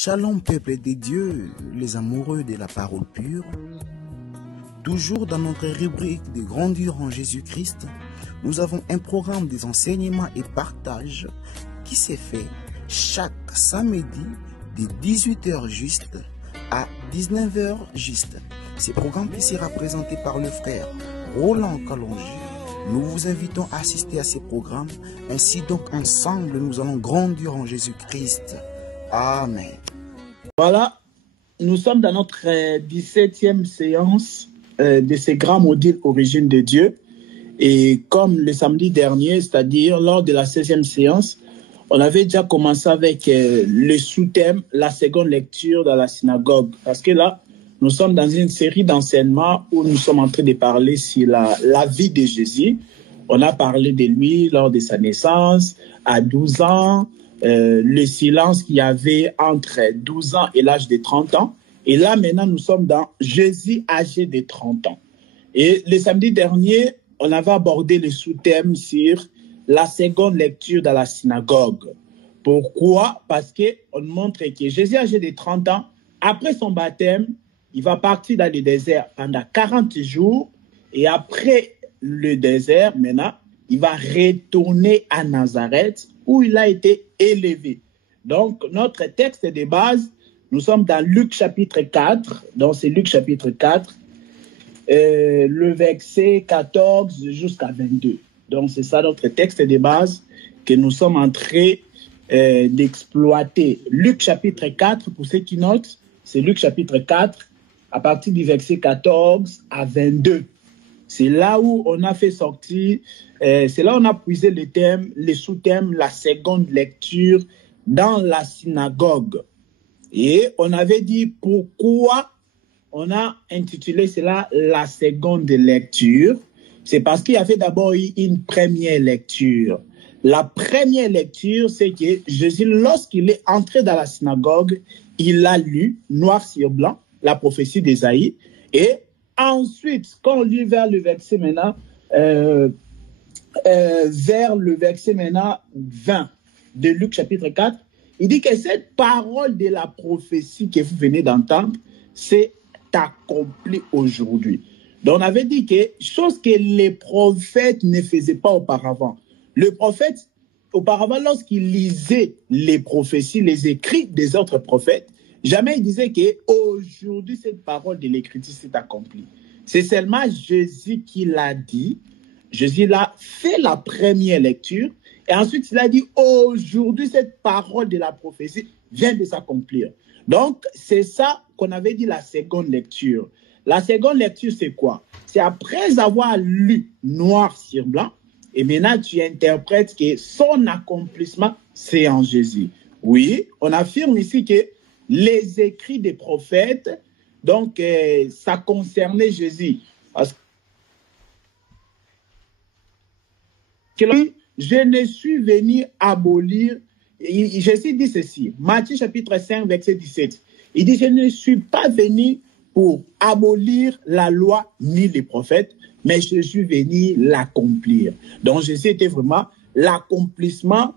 Shalom peuple de Dieu, les amoureux de la parole pure. Toujours dans notre rubrique de Grandir en Jésus-Christ, nous avons un programme des enseignements et partages qui s'est fait chaque samedi de 18h juste à 19h juste. Ce programme qui sera présenté par le frère Roland Kalonji. Nous vous invitons à assister à ces programmes. Ainsi donc ensemble nous allons grandir en Jésus-Christ. Amen. Voilà, nous sommes dans notre 17e séance de ces grands modules Origine de Dieu. Et comme le samedi dernier, c'est-à-dire lors de la 16e séance, on avait déjà commencé avec le sous-thème, la seconde lecture dans la synagogue. Parce que là, nous sommes dans une série d'enseignements où nous sommes en train de parler sur la vie de Jésus. On a parlé de lui lors de sa naissance, à 12 ans, le silence qu'il y avait entre 12 ans et l'âge de 30 ans. Et là, maintenant, nous sommes dans Jésus âgé de 30 ans. Et le samedi dernier, on avait abordé le sous-thème sur la seconde lecture dans la synagogue. Pourquoi? Parce qu'on montre que Jésus âgé de 30 ans, après son baptême, il va partir dans le désert pendant 40 jours. Et après le désert, maintenant, il va retourner à Nazareth où il a été élevé. Donc, notre texte de base, nous sommes dans Luc chapitre 4. Donc, c'est Luc chapitre 4, le verset 14 jusqu'à 22. Donc, c'est ça notre texte de base que nous sommes en train d'exploiter. Luc chapitre 4, pour ceux qui notent, c'est Luc chapitre 4, à partir du verset 14 à 22. C'est là où on a fait sortir, c'est là où on a puisé le thème, le sous-thème, la seconde lecture dans la synagogue. Et on avait dit pourquoi on a intitulé cela la seconde lecture. C'est parce qu'il y avait d'abord eu une première lecture. La première lecture, c'est que Jésus, lorsqu'il est entré dans la synagogue, il a lu, noir sur blanc, la prophétie d'Ésaïe. Et ensuite, quand on lit vers le verset maintenant, vers le verset maintenant 20 de Luc chapitre 4, il dit que cette parole de la prophétie que vous venez d'entendre, c'est accompli aujourd'hui. Donc on avait dit que chose que les prophètes ne faisaient pas auparavant. Le prophète, auparavant, lorsqu'il lisait les prophéties, les écrits des autres prophètes, jamais il disait qu'aujourd'hui, cette parole de l'écriture s'est accomplie. C'est seulement Jésus qui l'a dit. Jésus l'a fait la première lecture. Et ensuite, il a dit, aujourd'hui, cette parole de la prophétie vient de s'accomplir. Donc, c'est ça qu'on avait dit la seconde lecture. La seconde lecture, c'est quoi? C'est après avoir lu noir sur blanc, et maintenant, tu interprètes que son accomplissement, c'est en Jésus. Oui, on affirme ici que les écrits des prophètes, donc, ça concernait Jésus. Parce que je ne suis venu abolir. Jésus dit ceci, Matthieu chapitre 5, verset 17. Il dit, je ne suis pas venu pour abolir la loi ni les prophètes, mais je suis venu l'accomplir. Donc, Jésus était vraiment l'accomplissement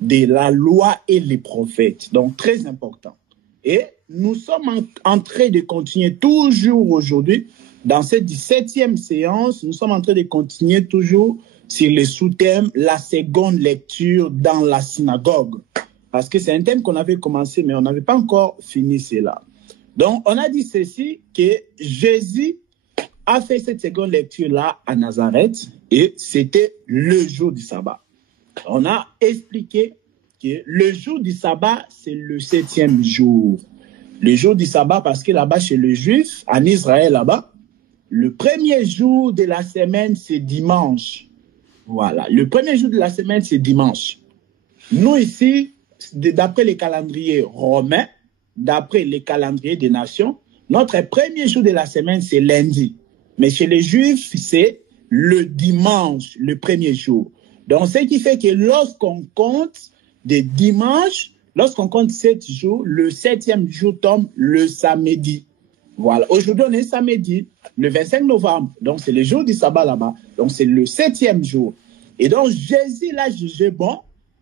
de la loi et les prophètes. Donc, très important. Et nous sommes en train de continuer toujours aujourd'hui, dans cette 17e séance, nous sommes en train de continuer toujours sur le sous-thème, la seconde lecture dans la synagogue. Parce que c'est un thème qu'on avait commencé, mais on n'avait pas encore fini cela. Donc, on a dit ceci, que Jésus a fait cette seconde lecture-là à Nazareth, et c'était le jour du sabbat. On a expliqué que le jour du sabbat, c'est le 7e jour. Le jour du sabbat, parce que là-bas, chez les Juifs, en Israël, là-bas, le premier jour de la semaine, c'est dimanche. Voilà, le premier jour de la semaine, c'est dimanche. Nous, ici, d'après les calendriers romains, d'après les calendriers des nations, notre premier jour de la semaine, c'est lundi. Mais chez les Juifs, c'est le dimanche, le premier jour. Donc, ce qui fait que lorsqu'on compte des dimanches, lorsqu'on compte 7 jours, le 7e jour tombe le samedi. Voilà. Aujourd'hui, on est samedi, le 25 novembre. Donc, c'est le jour du sabbat là-bas. Donc, c'est le 7e jour. Et donc, Jésus l'a jugé bon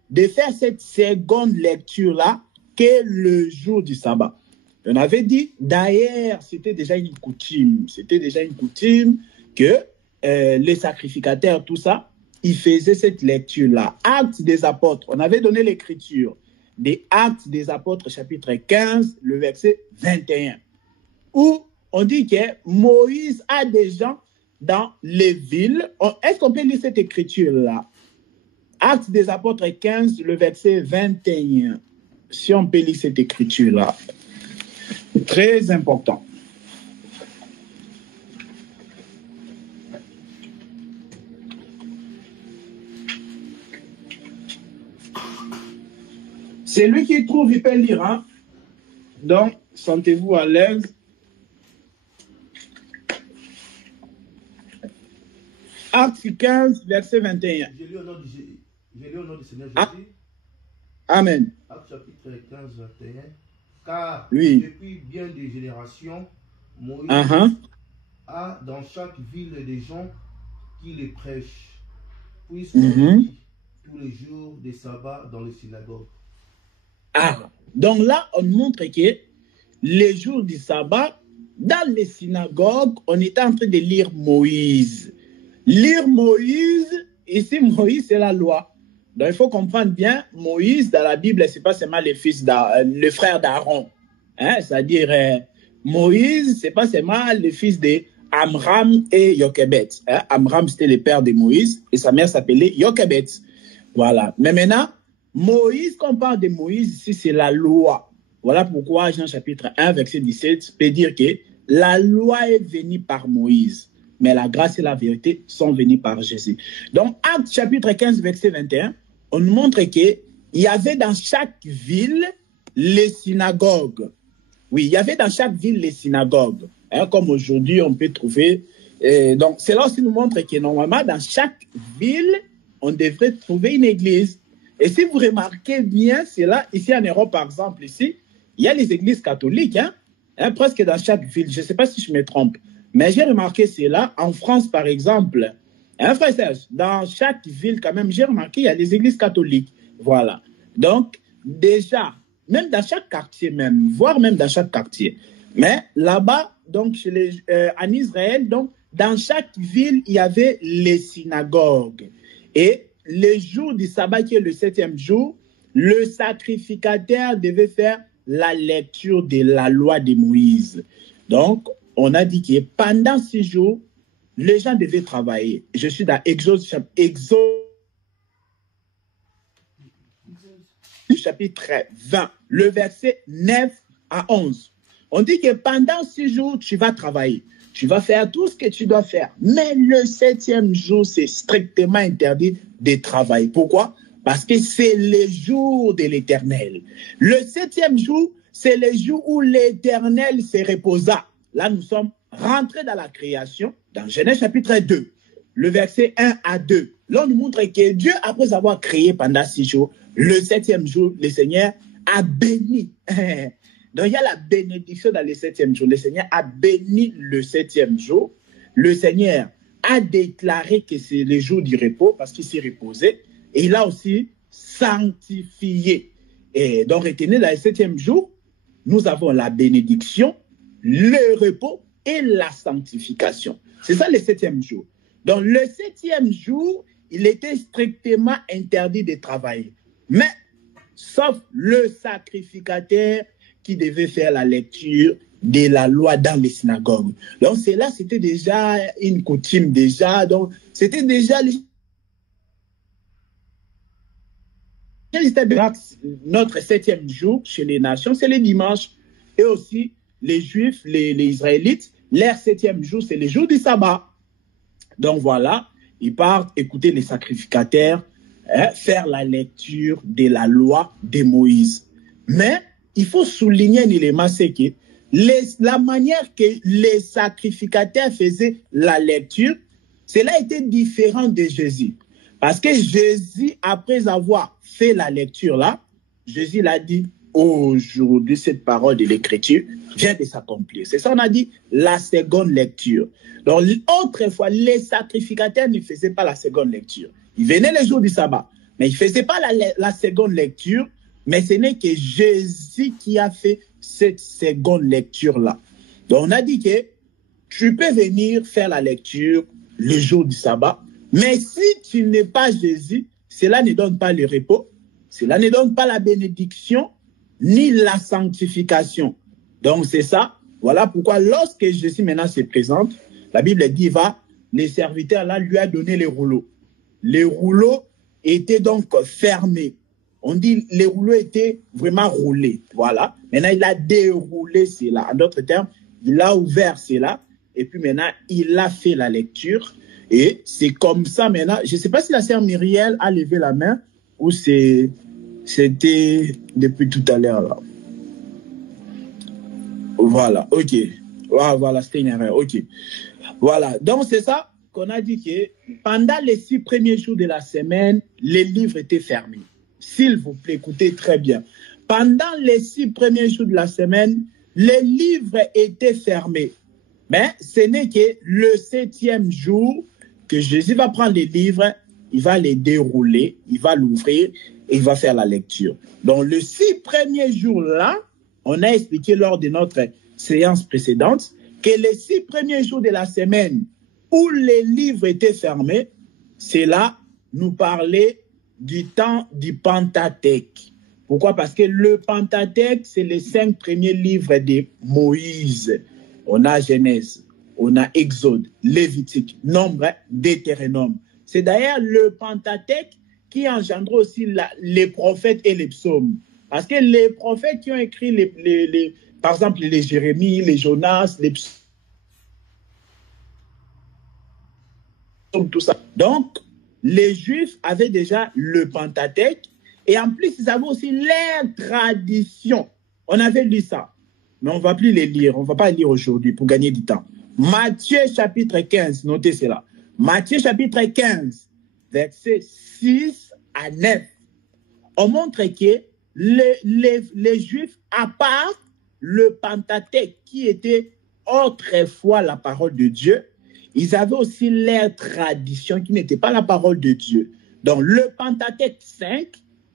de faire cette seconde lecture-là, que marquer le jour du sabbat. On avait dit, d'ailleurs, c'était déjà une coutume. C'était déjà une coutume que les sacrificateurs, tout ça, ils faisaient cette lecture-là. Actes des apôtres, on avait donné l'écriture des Actes des apôtres, chapitre 15, le verset 21, où on dit que Moïse a des gens dans les villes. Est-ce qu'on peut lire cette écriture-là? Actes des apôtres 15, le verset 21. Si on peut lire cette écriture-là. Très important. C'est lui qui trouve, il peut lire. Hein? Donc, sentez-vous à l'aise. Acte 15, verset 21. Je lis au nom du Seigneur Jésus. Amen. Acte chapitre 15, 21. Car oui. Depuis bien des générations, Moïse a dans chaque ville des gens qui les prêchent, puisqu'on lit tous les jours des sabbats dans les synagogues. Ah, donc là, on montre que les jours du sabbat, dans les synagogues, on était en train de lire Moïse. Lire Moïse, ici, Moïse, c'est la loi. Donc, il faut comprendre bien, Moïse, dans la Bible, ce n'est pas seulement le frère d'Aaron. Hein? C'est-à-dire, Moïse, ce n'est pas seulement le fils d'Amram et Jochebed. Hein? Amram, c'était le père de Moïse, et sa mère s'appelait Jochebed. Voilà. Mais maintenant, Moïse, quand on parle de Moïse, ici, c'est la loi. Voilà pourquoi Jean chapitre 1, verset 17, peut dire que la loi est venue par Moïse, mais la grâce et la vérité sont venues par Jésus. Donc, Acte chapitre 15, verset 21, on nous montre qu'il y avait dans chaque ville les synagogues. Oui, il y avait dans chaque ville les synagogues. Hein, comme aujourd'hui, on peut trouver. Donc, cela aussi nous montre que normalement, dans chaque ville, on devrait trouver une église. Et si vous remarquez bien, c'est là, ici en Europe, par exemple, ici, il y a les églises catholiques, presque dans chaque ville. Je ne sais pas si je me trompe, mais j'ai remarqué cela. En France, par exemple, frère Serge, dans chaque ville, quand même, j'ai remarqué, il y a les églises catholiques. Voilà. Donc, déjà, même dans chaque quartier même, voire même dans chaque quartier. Mais là-bas, donc, en Israël, donc, dans chaque ville, il y avait les synagogues. Et le jour du sabbat, qui est le 7e jour, le sacrificateur devait faire la lecture de la loi de Moïse. Donc, on a dit que pendant 6 jours, les gens devaient travailler. Je suis dans Exode chapitre 20, le verset 9 à 11. On dit que pendant 6 jours, tu vas travailler. Tu vas faire tout ce que tu dois faire. Mais le 7e jour, c'est strictement interdit de travailler. Pourquoi? Parce que c'est le jour de l'Éternel. Le 7e jour, c'est le jour où l'Éternel se reposa. Là, nous sommes rentrés dans la création, dans Genèse chapitre 2, le verset 1 à 2. Là, on nous montre que Dieu, après avoir créé pendant 6 jours, le 7e jour, le Seigneur a béni. Donc, il y a la bénédiction dans le 7e jour. Le Seigneur a béni le 7e jour. Le Seigneur a déclaré que c'est le jour du repos parce qu'il s'est reposé. Et il a aussi sanctifié. Et donc, retenez, dans le 7e jour, nous avons la bénédiction, le repos et la sanctification. C'est ça le 7e jour. Donc, le 7e jour, il était strictement interdit de travailler. Mais, sauf le sacrificateur qui devait faire la lecture de la loi dans les synagogues. Donc, cela, c'était déjà une coutume déjà. Donc, c'était déjà notre 7e jour chez les nations, c'est le dimanche. Et aussi, les Juifs, les Israélites, leur 7e jour, c'est le jour du sabbat. Donc voilà, ils partent écouter les sacrificateurs, faire la lecture de la loi de Moïse. Mais il faut souligner un élément, c'est que la manière que les sacrificateurs faisaient la lecture, cela était différent de Jésus. Parce que Jésus, après avoir fait la lecture là, Jésus l'a dit, aujourd'hui, cette parole de l'Écriture vient de s'accomplir. C'est ça, on a dit, la seconde lecture. Donc, autrefois, les sacrificateurs ne faisaient pas la seconde lecture. Ils venaient le jour du sabbat, mais ils ne faisaient pas la seconde lecture mais ce n'est que Jésus qui a fait cette seconde lecture-là. Donc, on a dit que tu peux venir faire la lecture le jour du sabbat, mais si tu n'es pas Jésus, cela ne donne pas le repos, cela ne donne pas la bénédiction, ni la sanctification. Donc, c'est ça. Voilà pourquoi lorsque Jésus maintenant se présente, la Bible dit, les serviteurs là lui a donné les rouleaux. Les rouleaux étaient donc fermés. On dit les rouleaux étaient vraiment roulés. Voilà. Maintenant, il a déroulé cela. En d'autres termes, il a ouvert cela. Et puis maintenant, il a fait la lecture. Et c'est comme ça maintenant. Je ne sais pas si la sœur Myriel a levé la main ou c'était depuis tout à l'heure là. Voilà, ok. Voilà, c'était une erreur. Ok. Voilà. Donc, c'est ça qu'on a dit que pendant les 6 premiers jours de la semaine, les livres étaient fermés. S'il vous plaît, écoutez très bien. Pendant les 6 premiers jours de la semaine, les livres étaient fermés. Mais ce n'est que le 7e jour que Jésus va prendre les livres, il va les dérouler, il va l'ouvrir et il va faire la lecture. Donc, les 6 premiers jours-là, on a expliqué lors de notre séance précédente que les 6 premiers jours de la semaine où les livres étaient fermés, c'est là nous parlait du temps du Pentateuque. Pourquoi? Parce que le Pentateuque, c'est les 5 premiers livres de Moïse. On a Genèse, on a Exode, Lévitique, Nombre, Deutéronome. C'est d'ailleurs le Pentateuque qui engendre aussi les prophètes et les psaumes. Parce que les prophètes qui ont écrit, par exemple, les Jérémie, les Jonas, les psaumes, tout ça. Donc, les Juifs avaient déjà le Pentateuque et en plus, ils avaient aussi leur tradition. On avait lu ça, mais on ne va plus les lire. On ne va pas les lire aujourd'hui pour gagner du temps. Matthieu chapitre 15, notez cela. Matthieu chapitre 15, versets 6 à 9. On montre que les Juifs, à part le Pentateuque qui était autrefois la parole de Dieu, ils avaient aussi leur tradition qui n'était pas la parole de Dieu. Donc le Pentateuque 5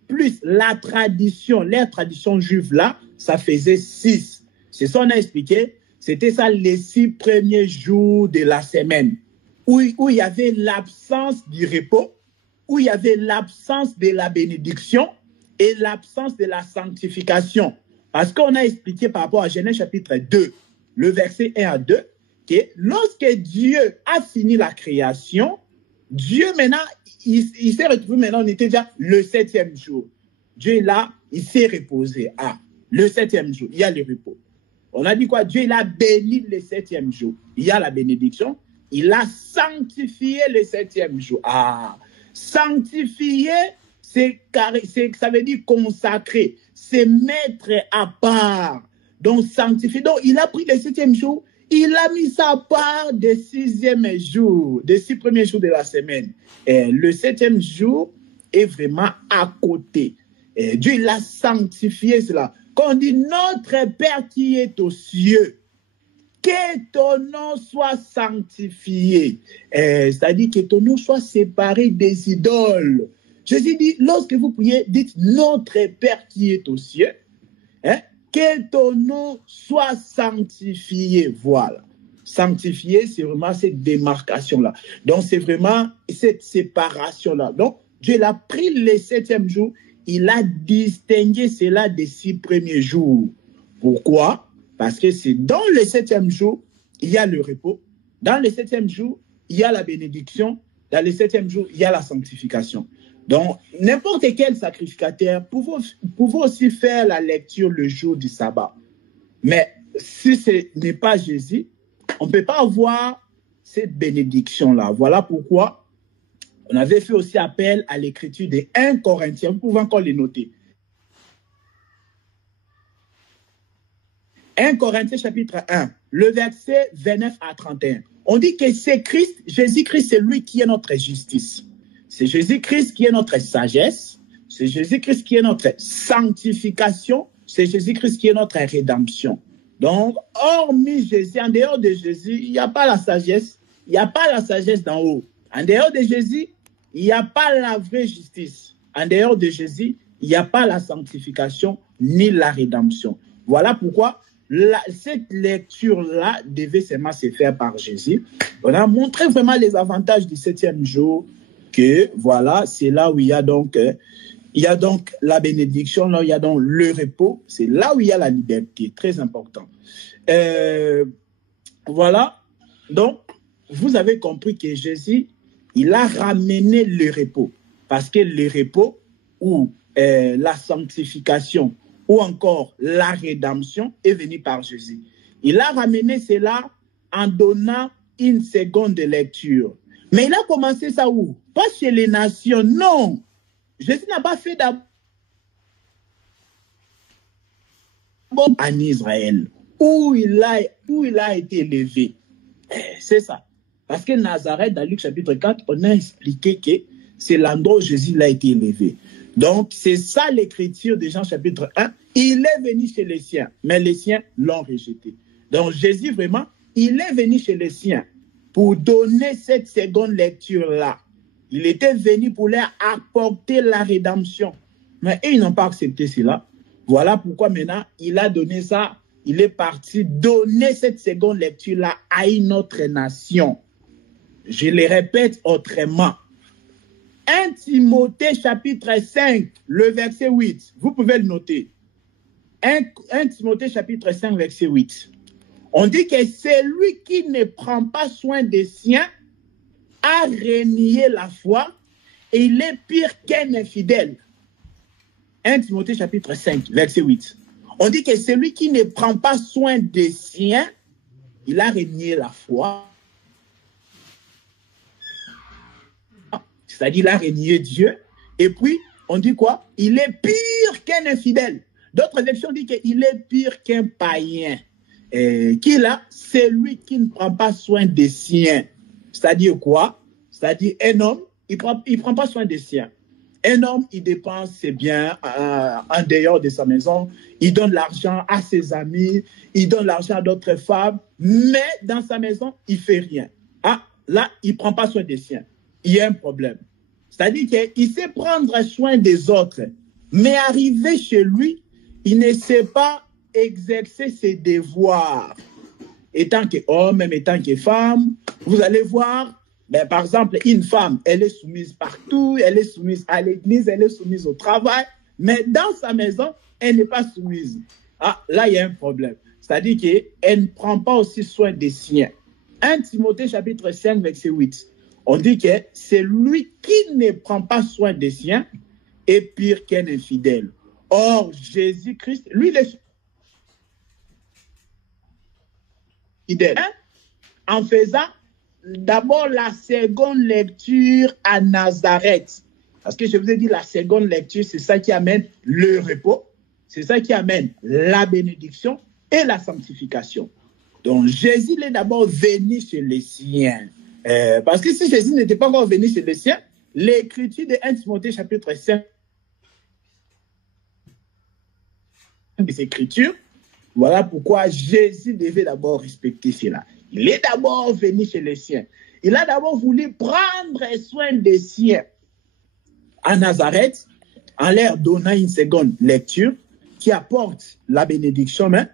plus la tradition, leur tradition juive là, ça faisait 6. C'est ça qu'on a expliqué. C'était ça les 6 premiers jours de la semaine où il y avait l'absence du repos, où il y avait l'absence de la bénédiction et l'absence de la sanctification. Parce qu'on a expliqué par rapport à Genèse chapitre 2, le verset 1 à 2, que lorsque Dieu a fini la création, Dieu maintenant, il s'est retrouvé maintenant, on était déjà le 7e jour. Dieu là, il s'est reposé. Ah, le 7e jour, il y a le repos. On a dit quoi? Dieu, il a béni le 7e jour. Il y a la bénédiction. Il a sanctifié le 7e jour. Ah, sanctifié, ça veut dire consacrer, c'est mettre à part. Donc, sanctifié. Donc, il a pris le 7e jour, il a mis ça à part des 6e jour, des 6 premiers jours de la semaine. Et le 7e jour est vraiment à côté. Et Dieu, il a sanctifié cela. Quand on dit notre Père qui est aux cieux, que ton nom soit sanctifié. C'est-à-dire que ton nom soit séparé des idoles. Jésus dit, lorsque vous priez, dites notre Père qui est aux cieux, que ton nom soit sanctifié. Voilà. Sanctifié, c'est vraiment cette démarcation-là. Donc, c'est vraiment cette séparation-là. Donc, Dieu l'a pris le 7e jour, il a distingué cela des 6 premiers jours. Pourquoi? Parce que c'est dans le 7e jour, il y a le repos. Dans le 7e jour, il y a la bénédiction. Dans le 7e jour, il y a la sanctification. Donc, n'importe quel sacrificateur pouvait aussi faire la lecture le jour du sabbat. Mais si ce n'est pas Jésus, on ne peut pas avoir cette bénédiction-là. Voilà pourquoi on avait fait aussi appel à l'écriture des 1 Corinthiens. Vous pouvez encore les noter. 1 Corinthiens chapitre 1, le verset 29 à 31. On dit que c'est Christ, Jésus-Christ, c'est lui qui est notre justice. C'est Jésus-Christ qui est notre sagesse. C'est Jésus-Christ qui est notre sanctification. C'est Jésus-Christ qui est notre rédemption. Donc, hormis Jésus, en dehors de Jésus, il n'y a pas la sagesse. Il n'y a pas la sagesse d'en haut. En dehors de Jésus, il n'y a pas la vraie justice. En dehors de Jésus, il n'y a pas la sanctification ni la rédemption. Voilà pourquoi cette lecture-là devait seulement se faire par Jésus. On a montré vraiment les avantages du 7e jour, que voilà, c'est là où il y a donc la bénédiction, là où il y a donc le repos, c'est là où il y a la liberté, très important. Voilà, donc vous avez compris que Jésus, il a ramené le repos, parce que le repos ou la sanctification ou encore la rédemption est venue par Jésus. Il a ramené cela en donnant une seconde lecture. Mais il a commencé ça où? Pas chez les nations, non. Jésus n'a pas fait d'abord en Israël, où il a été élevé. C'est ça. Parce que Nazareth, dans Luc chapitre 4, on a expliqué que c'est l'endroit où Jésus a été élevé. Donc, c'est ça l'écriture de Jean chapitre 1. Il est venu chez les siens, mais les siens l'ont rejeté. Donc, Jésus, vraiment, il est venu chez les siens pour donner cette seconde lecture-là. Il était venu pour leur apporter la rédemption. Mais ils n'ont pas accepté cela. Voilà pourquoi maintenant, il a donné ça. Il est parti donner cette seconde lecture-là à une autre nation. Je le répète autrement. 1 Timothée chapitre 5, le verset 8. Vous pouvez le noter. 1 Timothée chapitre 5, verset 8. On dit que celui qui ne prend pas soin des siens a renié la foi et il est pire qu'un infidèle. 1 Timothée chapitre 5, verset 8. On dit que celui qui ne prend pas soin des siens, il a renié la foi. C'est-à-dire, il a renié Dieu. Et puis, on dit quoi? Il est pire qu'un infidèle. D'autres versions disent qu'il est pire qu'un païen. Qui là? C'est lui qui ne prend pas soin des siens. C'est-à-dire quoi? C'est-à-dire, un homme, il prend pas soin des siens. Un homme, il dépense ses biens en dehors de sa maison. Il donne l'argent à ses amis. Il donne l'argent à d'autres femmes. Mais dans sa maison, il ne fait rien. Ah, là, il ne prend pas soin des siens. Il y a un problème. C'est-à-dire qu'il sait prendre soin des autres, mais arrivé chez lui, il ne sait pas exercer ses devoirs. Étant qu'homme, même étant que femme, vous allez voir, ben, par exemple, une femme, elle est soumise partout, elle est soumise à l'église, elle est soumise au travail, mais dans sa maison, elle n'est pas soumise. Ah, là, il y a un problème. C'est-à-dire qu'elle ne prend pas aussi soin des siens. 1 Timothée chapitre 5, verset 8. On dit que c'est lui qui ne prend pas soin des siens est pire qu'un infidèle. Or, Jésus-Christ, lui, il est fidèle. En faisant d'abord la seconde lecture à Nazareth. Parce que je vous ai dit, la seconde lecture, c'est ça qui amène le repos, c'est ça qui amène la bénédiction et la sanctification. Donc, Jésus est d'abord venu chez les siens. Parce que si Jésus n'était pas encore venu chez les siens, l'écriture de 1 Timothée chapitre 5 des Écritures, voilà pourquoi Jésus devait d'abord respecter cela. Il est d'abord venu chez les siens. Il a d'abord voulu prendre soin des siens à Nazareth, en leur donnant une seconde lecture qui apporte la bénédiction, et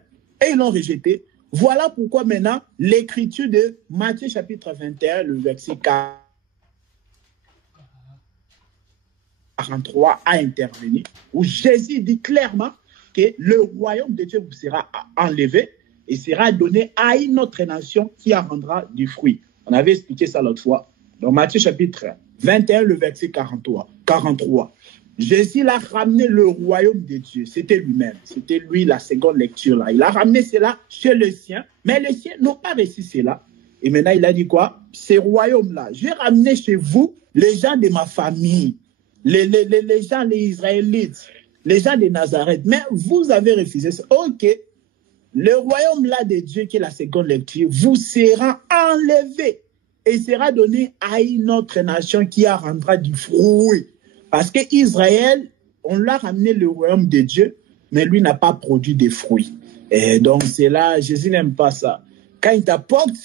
ils l'ont rejeté. Voilà pourquoi maintenant, l'écriture de Matthieu chapitre 21, le verset 43 a intervenu, où Jésus dit clairement que le royaume de Dieu vous sera enlevé et sera donné à une autre nation qui en rendra du fruit. On avait expliqué ça l'autre fois. Dans Matthieu chapitre 21, le verset 43. Jésus a ramené le royaume de Dieu. C'était lui-même. C'était lui la seconde lecture là. Il a ramené cela chez les siens, mais les siens n'ont pas reçu cela. Et maintenant, il a dit quoi? Ces royaumes-là, je vais ramener chez vous les gens de ma famille, les gens, les Israélites, les gens de Nazareth. Mais vous avez refusé ça. Ok. Le royaume-là de Dieu, qui est la seconde lecture, vous sera enlevé et sera donné à une autre nation qui en rendra du fruit. Parce qu'Israël, on l'a ramené le royaume de Dieu, mais lui n'a pas produit de fruits. Et donc, c'est là, Jésus n'aime pas ça. Quand il t'apporte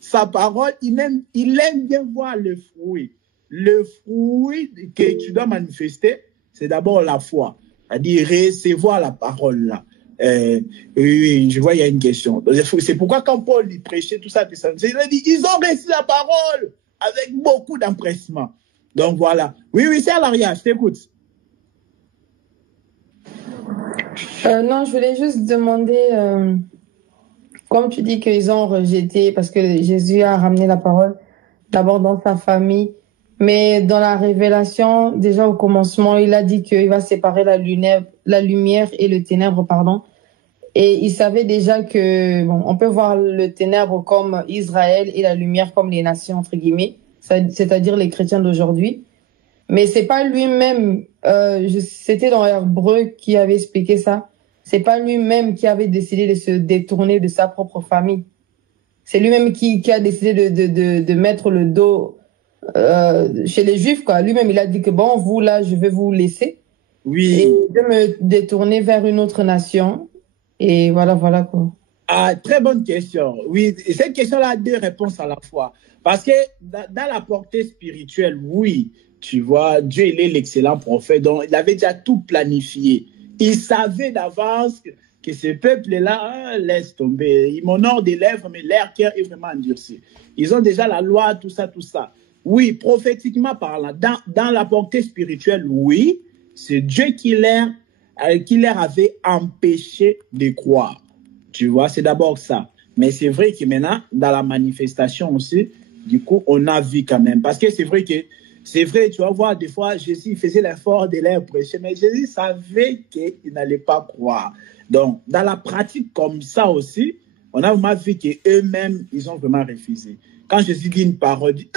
sa parole, il aime bien voir le fruit. Le fruit que tu dois manifester, c'est d'abord la foi. C'est-à-dire recevoir la parole là. Oui, je vois, il y a une question. C'est pourquoi quand Paul il prêchait tout ça, il a dit, ils ont reçu la parole avec beaucoup d'empressement. Donc voilà. Oui, c'est Alaria, je t'écoute. Non, je voulais juste demander, comme tu dis qu'ils ont rejeté, parce que Jésus a ramené la parole d'abord dans sa famille, mais dans la révélation, déjà au commencement, il a dit qu'il va séparer la lumière et le ténèbre, pardon. Et il savait déjà que, bon, on peut voir le ténèbre comme Israël et la lumière comme les nations, entre guillemets, c'est-à-dire les chrétiens d'aujourd'hui. Mais c'est pas lui-même, c'était dans Hébreu qui avait expliqué ça. C'est pas lui-même qui avait décidé de se détourner de sa propre famille. C'est lui-même qui a décidé de mettre le dos chez les Juifs, quoi. Lui-même, il a dit que bon, vous là, je vais vous laisser. Oui. Et de me détourner vers une autre nation. Et voilà quoi. Ah, très bonne question. Oui, cette question-là a deux réponses à la fois. Parce que dans la portée spirituelle, oui, tu vois, Dieu, il est l'excellent prophète, donc il avait déjà tout planifié. Il savait d'avance que ce peuple-là, laisse tomber. Ils m'honorent des lèvres, mais leur cœur est vraiment endurci. Ils ont déjà la loi, tout ça. Oui, prophétiquement parlant, dans la portée spirituelle, oui, c'est Dieu qui leur avait empêché de croire. Tu vois, c'est d'abord ça. Mais c'est vrai que maintenant, dans la manifestation aussi, du coup, on a vu quand même. Parce que c'est vrai, tu vas voir, des fois, Jésus faisait l'effort de leur prêcher, mais Jésus savait qu'il n'allait pas croire. Donc, dans la pratique comme ça aussi, on a vraiment vu qu'eux-mêmes, ils ont vraiment refusé. Quand Jésus dit une parole, dit,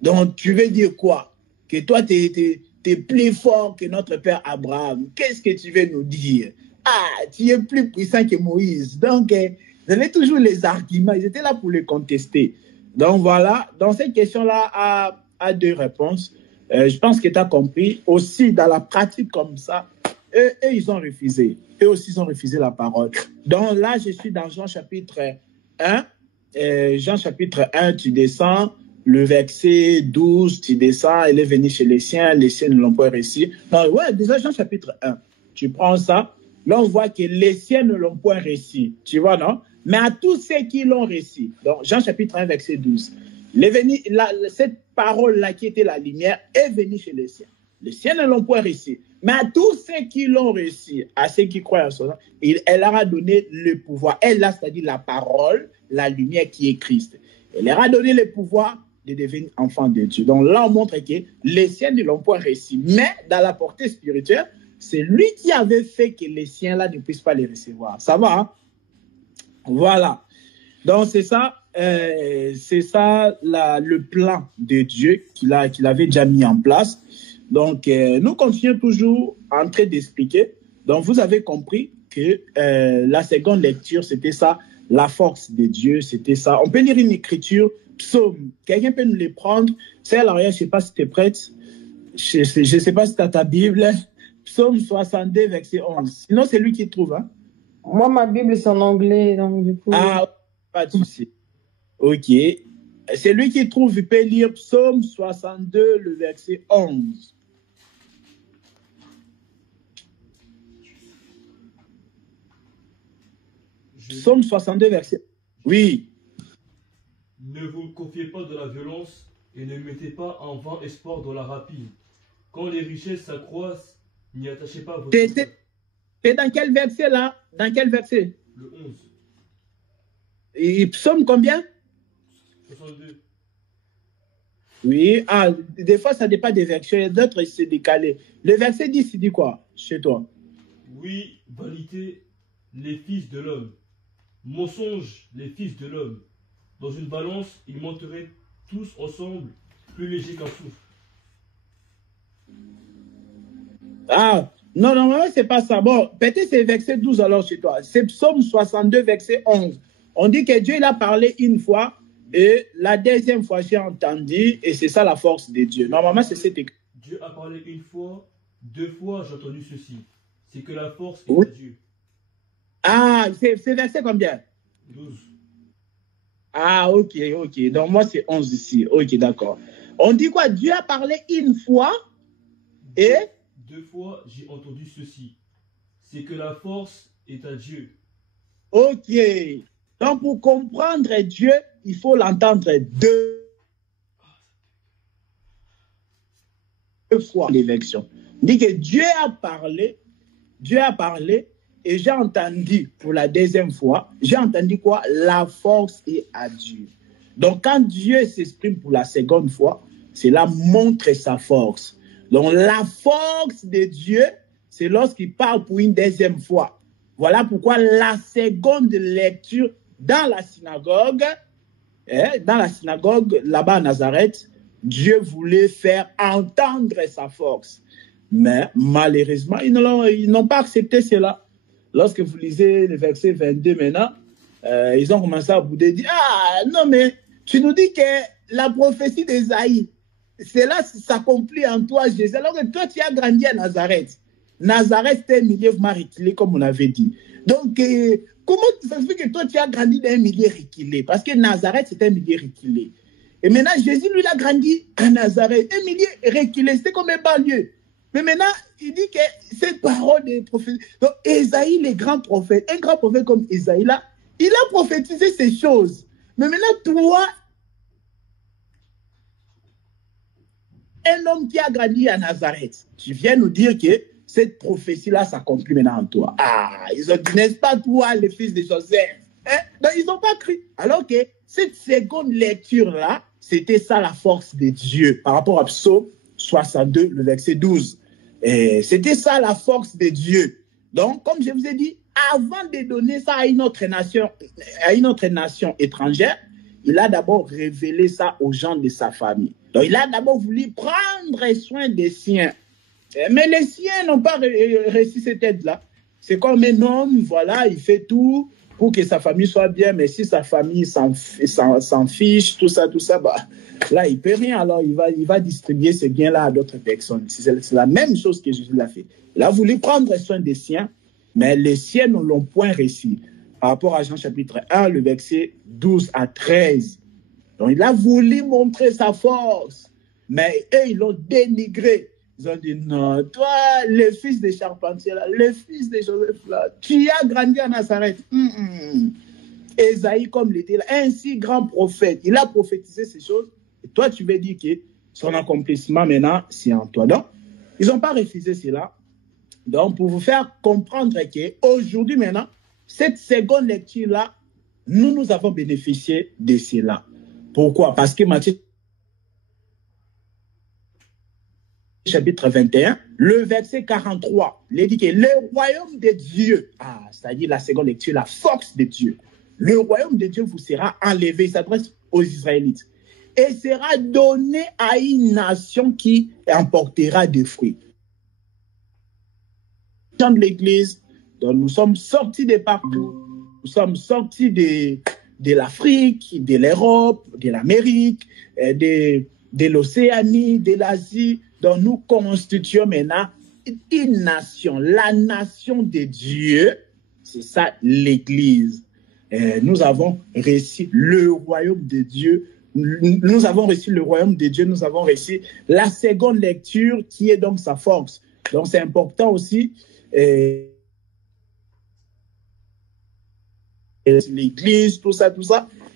donc tu veux dire quoi? Que toi, tu es plus fort que notre père Abraham. Qu'est-ce que tu veux nous dire? Ah, tu es plus puissant que Moïse. Donc, ils avaient toujours les arguments. Ils étaient là pour les contester. Donc, voilà. Dans cette question-là, à deux réponses. Je pense que tu as compris. Aussi, dans la pratique comme ça, eux, ils ont refusé. Eux aussi, ils ont refusé la parole. Donc, là, je suis dans Jean chapitre 1. Jean chapitre 1, tu descends. Le verset 12, tu descends. Il est venu chez les siens ne l'ont pas reçu. Non, ouais, déjà, Jean chapitre 1. Tu prends ça. Là, on voit que les siens ne l'ont point reçu. Tu vois, non? Mais à tous ceux qui l'ont reçu. Donc, Jean chapitre 1, verset 12. Cette parole-là qui était la lumière est venue chez les siens. Les siens ne l'ont point reçu. Mais à tous ceux qui l'ont reçu, à ceux qui croient en son nom, elle leur a donné le pouvoir. Elle, là, c'est-à-dire la parole, la lumière qui est Christ. Elle leur a donné le pouvoir de devenir enfants de Dieu. Donc là, on montre que les siens ne l'ont point reçu. Mais dans la portée spirituelle, c'est lui qui avait fait que les siens-là ne puissent pas les recevoir. Ça va, hein? Voilà. Donc, c'est ça le plan de Dieu qu'il avait déjà mis en place. Donc, nous continuons toujours en train d'expliquer. Donc, vous avez compris que la seconde lecture, c'était ça, la force de Dieu, c'était ça. On peut lire une écriture, psaume. Quelqu'un peut nous les prendre. C'est alors, je ne sais pas si tu es prête. Je ne sais pas si tu as ta Bible. Psaume 62, verset 11. Sinon, c'est lui qui trouve. Hein? Moi, ma Bible, c'est en anglais. Donc, du coup... Ah, pas de souci. OK. C'est lui qui trouve, il peut lire Psaume 62, le verset 11. Psaume 62, verset... Oui. Ne vous confiez pas de la violence et ne mettez pas en vain espoir dans la rapine. Quand les richesses s'accroissent, n'y attachez pas votre... C'est dans quel verset là? Dans quel verset? Le 11. Et psaume combien? 62. Oui, des fois ça dépend des versets, d'autres c'est décalé. Le verset 10, il dit quoi chez toi? Oui, vanité, les fils de l'homme. Mensonge, les fils de l'homme. Dans une balance, ils monteraient tous ensemble, plus légers qu'un souffle. Ah, non, normalement, c'est pas ça. Bon, peut-être c'est verset 12 alors chez toi. C'est Psaume 62, verset 11. On dit que Dieu, il a parlé une fois et la deuxième fois, j'ai entendu et c'est ça la force de Dieu. Normalement, c'est cette écriture. Dieu a parlé une fois, deux fois, j'ai entendu ceci. C'est que la force est Oui. de Dieu. Ah, c'est verset combien? 12. Ah, ok. Donc, moi, c'est 11 ici. Ok, d'accord. On dit quoi? Dieu a parlé une fois et... 2 fois j'ai entendu ceci. C'est que la force est à Dieu. Ok. Donc, pour comprendre Dieu, il faut l'entendre 2 fois l'élection. On dit que Dieu a parlé, et j'ai entendu pour la 2e fois, j'ai entendu quoi? La force est à Dieu. Donc, quand Dieu s'exprime pour la 2e fois, cela montre sa force. Donc, la force de Dieu, c'est lorsqu'il parle pour une 2e fois. Voilà pourquoi la 2e lecture dans la synagogue, là-bas à Nazareth, Dieu voulait faire entendre sa force. Mais malheureusement, ils n'ont pas accepté cela. Lorsque vous lisez le verset 22 maintenant, ils ont commencé à bouder, dire, ah non mais tu nous dis que la prophétie d'Ésaïe, cela s'accomplit en toi, Jésus. Alors que toi, tu as grandi à Nazareth. Nazareth, c'était un milieu reculé, comme on avait dit. Donc, comment ça se fait que toi, tu as grandi dans un milieu reculé? Parce que Nazareth, c'était un milieu reculé. Et maintenant, Jésus, lui, il a grandi à Nazareth. Un milieu reculé, c'était comme un banlieue. Mais maintenant, il dit que cette parole des prophètes... Donc, Ésaïe, les grands prophètes, un grand prophète comme Ésaïe, là, il a prophétisé ces choses. Mais maintenant, toi, un homme qui a grandi à Nazareth, tu viens nous dire que cette prophétie-là s'accomplit maintenant en toi. Ah, ils ont dit, n'est-ce pas toi, le fils de Joseph? Donc, ils n'ont pas cru. Alors que cette 2e lecture-là, c'était ça la force de Dieu par rapport à Psaume 62, le verset 12. C'était ça la force de Dieu. Donc, comme je vous ai dit, avant de donner ça à une autre nation étrangère, il a d'abord révélé ça aux gens de sa famille. Donc, il a d'abord voulu prendre soin des siens. Mais les siens n'ont pas réussi cette aide-là. C'est comme un homme, voilà, il fait tout pour que sa famille soit bien, mais si sa famille s'en fiche, tout ça, bah, là, il ne peut rien. Alors, il va distribuer ces biens-là à d'autres personnes. C'est la même chose que Jésus l'a fait. Il a voulu prendre soin des siens, mais les siens ne l'ont point réussi. Par rapport à Jean chapitre 1, le verset 12 à 13. Donc, il a voulu montrer sa force, mais eux, ils l'ont dénigré. Ils ont dit, non, toi, le fils de charpentier, là, le fils de Joseph, là, tu as grandi à Nazareth. Ésaïe, comme l'était là, un si grand prophète, il a prophétisé ces choses. Et toi, tu veux dire que son accomplissement, maintenant, c'est en toi. Donc, ils n'ont pas refusé cela. Donc, pour vous faire comprendre qu'aujourd'hui, maintenant, cette 2e lecture-là, nous avons bénéficié de cela. Pourquoi? Parce que Matthieu chapitre 21, le verset 43, il dit que le royaume de Dieu, c'est-à-dire la 2e lecture, la force de Dieu, le royaume de Dieu vous sera enlevé, il s'adresse aux Israélites, et sera donné à une nation qui emportera des fruits. Dans l'Église, nous sommes sortis de partout, nous sommes sortis de l'Afrique, de l'Europe, de l'Amérique, de l'Océanie, de l'Asie. Donc, nous constituons maintenant une nation, la nation de Dieu. C'est ça, l'Église. Nous avons reçu le royaume de Dieu. Nous avons reçu le royaume de Dieu. Nous avons reçu la 2e lecture qui est donc sa force. Donc, c'est important aussi. L'Église, tout ça.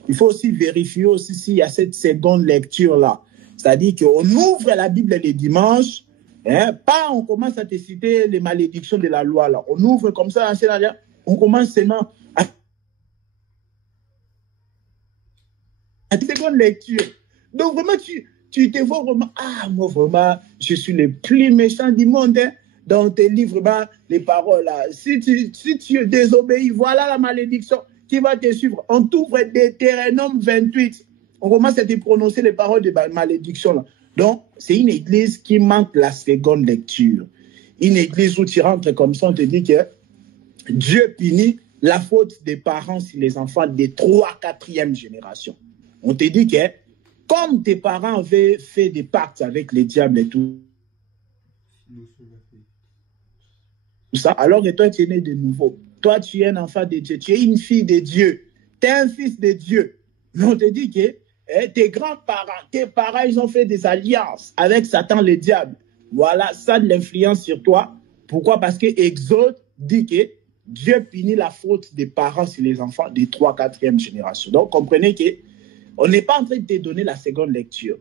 Il faut aussi vérifier aussi s'il y a cette 2e lecture-là. C'est-à-dire qu'on ouvre la Bible les dimanches, pas on commence à te citer les malédictions de la loi. Là. On ouvre comme ça, on commence seulement à la 2e lecture. Donc vraiment, tu te vois vraiment, moi vraiment, je suis le plus méchant du monde. Dans tes livres, les paroles, là. Si tu désobéis, voilà la malédiction qui va te suivre. On t'ouvre Deutéronome 28. On commence à te prononcer les paroles de malédiction. Là. Donc, c'est une église qui manque la 2e lecture. Une église où tu rentres comme ça, on te dit que Dieu punit la faute des parents sur les enfants de 3e, 4e génération. On te dit que comme tes parents avaient fait des pactes avec les diables et tout ça, alors que toi, tu es né de nouveau. Toi, tu es un enfant de Dieu. Tu es une fille de Dieu. Tu es un fils de Dieu. Mais on te dit que tes grands-parents, tes parents, ils ont fait des alliances avec Satan, le diable. voilà, ça a de l'influence sur toi. Pourquoi? Parce que Exode dit que Dieu punit la faute des parents sur les enfants de 3e, 4e génération. Donc, comprenez qu'on n'est pas en train de te donner la seconde lecture.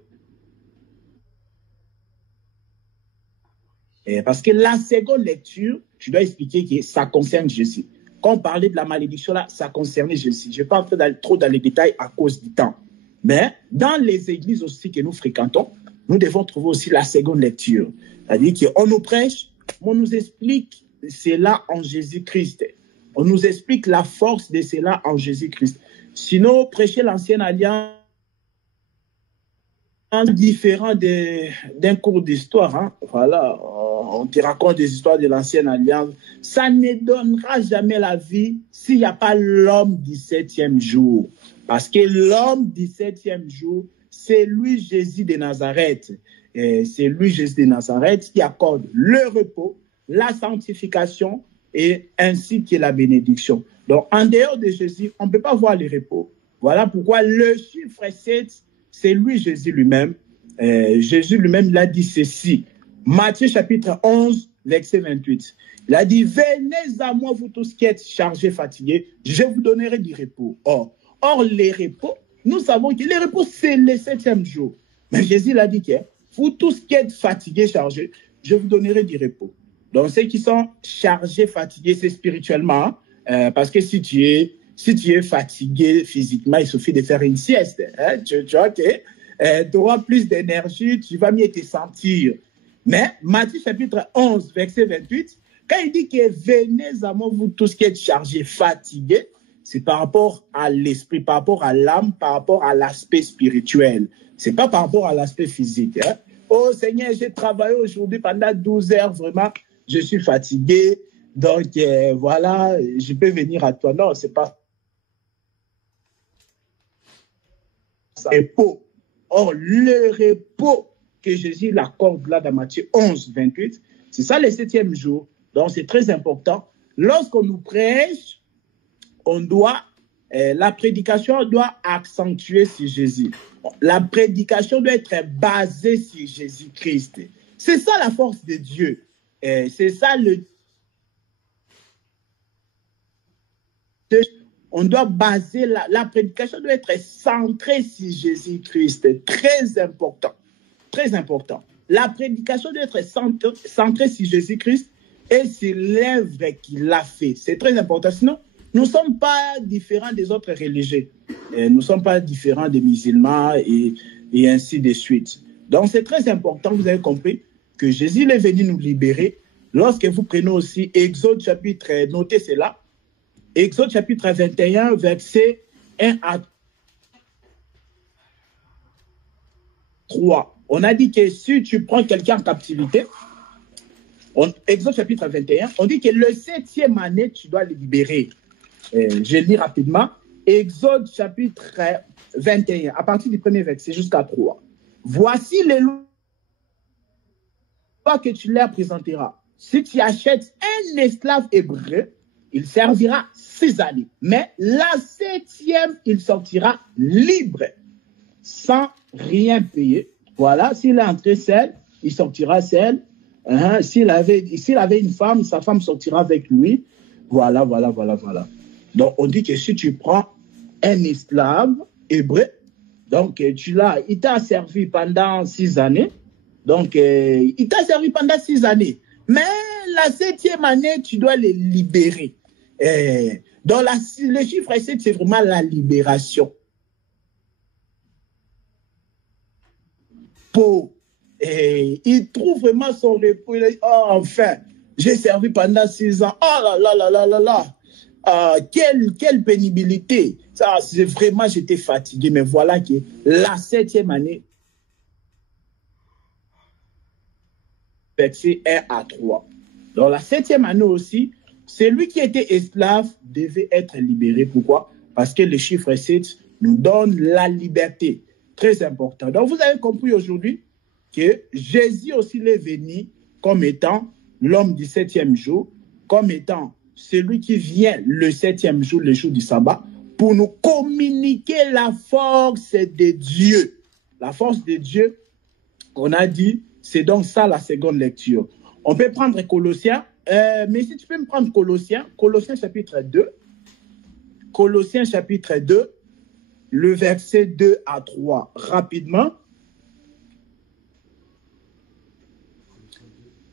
Parce que la seconde lecture, tu dois expliquer que ça concerne Jésus. Quand on parlait de la malédiction, là, ça concernait Jésus. Je ne vais pas entrer trop dans les détails à cause du temps. Mais dans les églises aussi que nous fréquentons, nous devons trouver aussi la seconde lecture. C'est-à-dire qu'on nous prêche, on nous explique cela en Jésus-Christ. On nous explique la force de cela en Jésus-Christ. Sinon, prêcher l'ancienne alliance différent d'un cours d'histoire. Hein. Voilà, on te raconte des histoires de l'ancienne alliance. Ça ne donnera jamais la vie s'il n'y a pas l'homme du 7e jour. Parce que l'homme du 7e jour, c'est lui Jésus de Nazareth. C'est lui Jésus de Nazareth qui accorde le repos, la sanctification et ainsi que la bénédiction. Donc, en dehors de Jésus, on ne peut pas voir le repos. Voilà pourquoi le chiffre 7, c'est lui Jésus lui-même. Jésus lui-même l'a dit ceci. Matthieu chapitre 11, verset 28. Il a dit, venez à moi vous tous qui êtes chargés, fatigués, je vous donnerai du repos. Or les repos, nous savons que les repos, c'est le 7e jour. Mais Jésus l'a dit que vous tous qui êtes fatigués, chargés, je vous donnerai du repos. Donc ceux qui sont chargés, fatigués, c'est spirituellement. Parce que si tu es fatigué physiquement, il suffit de faire une sieste. Hein? Tu vois que tu auras plus d'énergie, tu vas mieux te sentir. Mais Matthieu chapitre 11, verset 28, quand il dit que venez à moi, vous tous qui êtes chargés, fatigués, c'est par rapport à l'esprit, par rapport à l'âme, par rapport à l'aspect spirituel. Ce n'est pas par rapport à l'aspect physique. Hein? Oh Seigneur, j'ai travaillé aujourd'hui pendant 12 heures, vraiment, je suis fatigué. Donc, voilà, je peux venir à toi. Non, ce n'est pas ça. Repos. Or, le repos que Jésus l'accorde là dans Matthieu 11, 28, c'est ça le 7e jour. Donc, c'est très important. Lorsqu'on nous prêche, la prédication doit accentuer sur Jésus. La prédication doit être basée sur Jésus-Christ. C'est ça la force de Dieu. C'est ça on doit baser, la prédication doit être centrée sur Jésus-Christ. Très important. Très important. La prédication doit être centrée sur Jésus-Christ et sur l'œuvre qu'il a fait. C'est très important. Sinon, nous ne sommes pas différents des autres religieux. Nous ne sommes pas différents des musulmans et ainsi de suite. Donc, c'est très important, vous avez compris, que Jésus est venu nous libérer. Lorsque vous prenez aussi Exode chapitre, notez cela, Exode chapitre 21, verset 1 à 3. On a dit que si tu prends quelqu'un en captivité, Exode chapitre 21, on dit que le 7e année, tu dois le libérer. Je lis rapidement. Exode chapitre 21, à partir du premier verset jusqu'à 3. Voici les lois que tu leur présenteras. Si tu achètes un esclave hébreu, il servira 6 années. Mais la 7e, il sortira libre, sans rien payer. Voilà, s'il est entré seul, il sortira seul. S'il avait une femme, sa femme sortira avec lui. Voilà. Donc, on dit que si tu prends un esclave hébreu, donc il t'a servi pendant 6 années. Donc, il t'a servi pendant 6 années. Mais la 7e année, tu dois les libérer. Donc, le chiffre 7, c'est vraiment la libération. Il trouve vraiment son repos. Il dit, oh, enfin, j'ai servi pendant 6 ans. Oh là. Quelle pénibilité. Ça, c'est vraiment, j'étais fatigué. Mais voilà que la 7e année, verset 1 à 3. Dans la 7e année aussi, celui qui était esclave devait être libéré. Pourquoi? Parce que le chiffre 7 nous donne la liberté. Très important. Donc, vous avez compris aujourd'hui que Jésus aussi est venu comme étant l'homme du 7e jour, comme étant celui qui vient le 7e jour, le jour du sabbat, pour nous communiquer la force de Dieu. La force de Dieu, on a dit C'est donc ça la seconde lecture. On peut prendre Colossiens, mais si tu peux me prendre Colossiens chapitre 2, Colossiens chapitre 2, le verset 2 à 3, rapidement.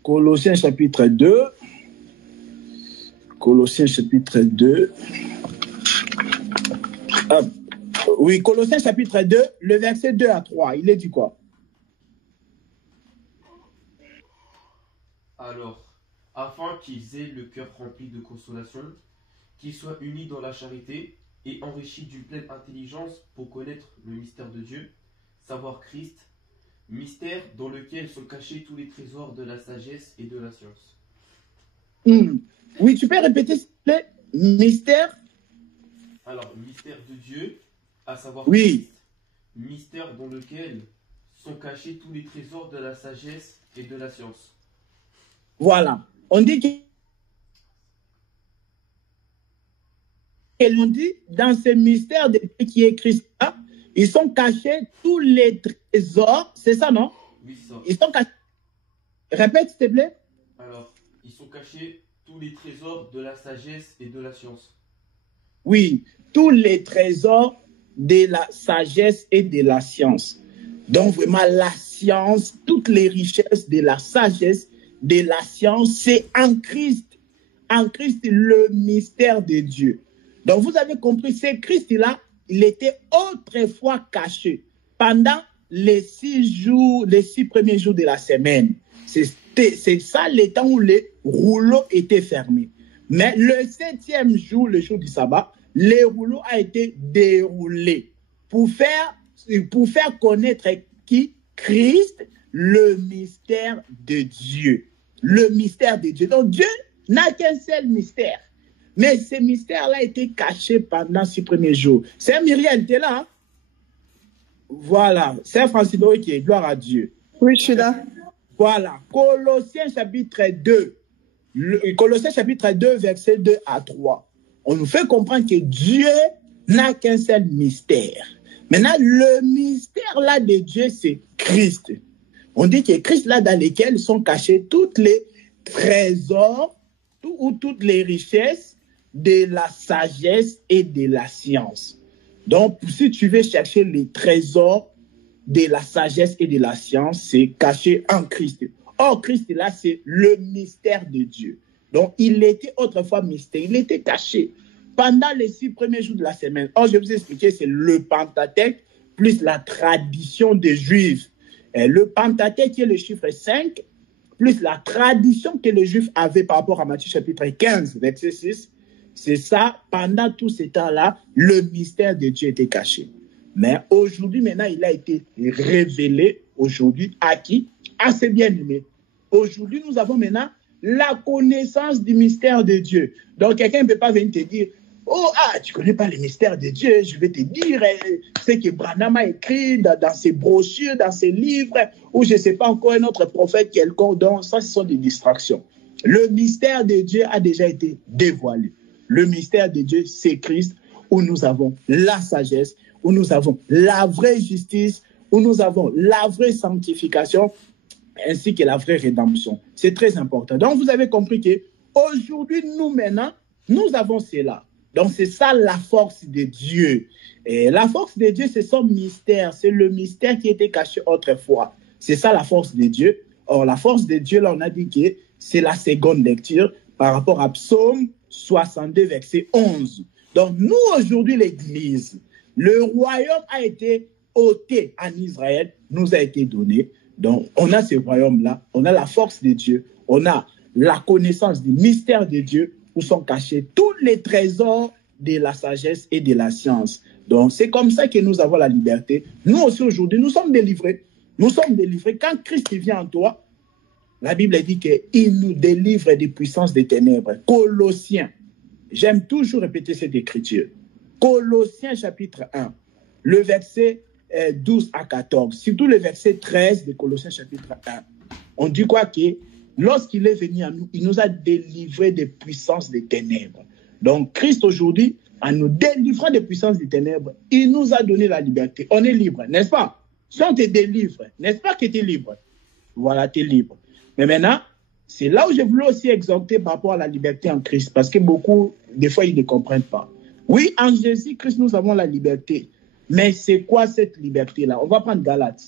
Colossiens chapitre 2. Colossiens chapitre 2. Oui, Colossiens chapitre 2, le verset 2 à 3. Il est dit quoi? Alors, afin qu'ils aient le cœur rempli de consolation, qu'ils soient unis dans la charité et enrichis d'une pleine intelligence pour connaître le mystère de Dieu, savoir Christ, mystère dans lequel sont cachés tous les trésors de la sagesse et de la science. Oui, tu peux répéter s'il te plaît? Mystère. Alors, mystère de Dieu, à savoir oui. Christ, mystère dans lequel sont cachés tous les trésors de la sagesse et de la science. Voilà. On dit qu'elle nous dit, dans ce mystère de Dieu qui est Christ, ils sont cachés tous les trésors. C'est ça, non? Oui, ça. Ils sont cachés. Répète, s'il te plaît. Alors, ils sont cachés tous les trésors de la sagesse et de la science. Oui, tous les trésors de la sagesse et de la science. Donc, vraiment, la science, toutes les richesses de la sagesse, de la science, c'est en Christ. En Christ, le mystère de Dieu. Donc, vous avez compris, c'est Christ-là, il était autrefois caché pendant les 6 premiers jours de la semaine. C'est ça le temps où les rouleaux étaient fermés. Mais le 7e jour, le jour du sabbat, les rouleaux ont été déroulés pour faire connaître qui? Christ, le mystère de Dieu. Le mystère de Dieu. Donc Dieu n'a qu'un seul mystère. Mais ce mystère-là a été caché pendant 6 premiers jours. C'est Myriel, tu es là? Hein? Voilà. C'est Francis Noé qui est. Gloire à Dieu. Oui, je suis là. Voilà. Colossiens chapitre 2. Colossiens chapitre 2, verset 2 à 3. On nous fait comprendre que Dieu n'a qu'un seul mystère. Maintenant, le mystère là de Dieu, c'est Christ. On dit que Christ là dans lequel sont cachés tous les trésors ou toutes les richesses de la sagesse et de la science. Donc, si tu veux chercher les trésors de la sagesse et de la science, c'est caché en Christ. Or, Christ là, c'est le mystère de Dieu. Donc, il était autrefois mystère, il était caché pendant les 6 premiers jours de la semaine. Or, je vais vous expliquer, c'est le Pentateuque plus la tradition des Juifs. Et le Pentateuque qui est le chiffre 5, plus la tradition que les Juifs avaient par rapport à Matthieu chapitre 15, verset 6. C'est ça, pendant tout ce temps-là, le mystère de Dieu était caché. Mais aujourd'hui, maintenant, il a été révélé, aujourd'hui, à qui? À ses bien-aimés. Aujourd'hui, nous avons maintenant la connaissance du mystère de Dieu. Donc, quelqu'un ne peut pas venir te dire, oh, tu ne connais pas le mystère de Dieu, je vais te dire ce que Branham a écrit dans ses brochures, dans ses livres, ou je ne sais pas encore un autre prophète quelconque. Donc, ça, ce sont des distractions. Le mystère de Dieu a déjà été dévoilé. Le mystère de Dieu, c'est Christ, où nous avons la sagesse, où nous avons la vraie justice, où nous avons la vraie sanctification, ainsi que la vraie rédemption. C'est très important. Donc, vous avez compris qu'aujourd'hui, nous, maintenant, nous avons cela. Donc, c'est ça la force de Dieu. Et la force de Dieu, c'est son mystère. C'est le mystère qui était caché autrefois. C'est ça la force de Dieu. Or, la force de Dieu, là, on a dit que c'est la seconde lecture par rapport à Psaume 62, verset 11. Donc, nous, aujourd'hui, l'Église, le royaume a été ôté en Israël, nous a été donné. Donc, on a ce royaume-là, on a la force de Dieu, on a la connaissance du mystère de Dieu, où sont cachés tous les trésors de la sagesse et de la science. Donc, c'est comme ça que nous avons la liberté. Nous aussi, aujourd'hui, nous sommes délivrés. Nous sommes délivrés. Quand Christ vient en toi, la Bible dit qu'il nous délivre des puissances des ténèbres. Colossiens. J'aime toujours répéter cette écriture. Colossiens chapitre 1, le verset 12 à 14. Surtout le verset 13 de Colossiens chapitre 1. On dit quoi? Que lorsqu'il est venu à nous, il nous a délivrés des puissances des ténèbres. Donc, Christ aujourd'hui, en nous délivrant des puissances des ténèbres, il nous a donné la liberté. On est libre, n'est-ce pas? Si on te délivre, n'est-ce pas que tu es libre? voilà, tu es libre. Mais maintenant, c'est là où je voulais aussi exhorter par rapport à la liberté en Christ, parce que beaucoup, des fois, ils ne comprennent pas. Oui, en Jésus-Christ, nous avons la liberté. Mais c'est quoi cette liberté-là? On va prendre Galates.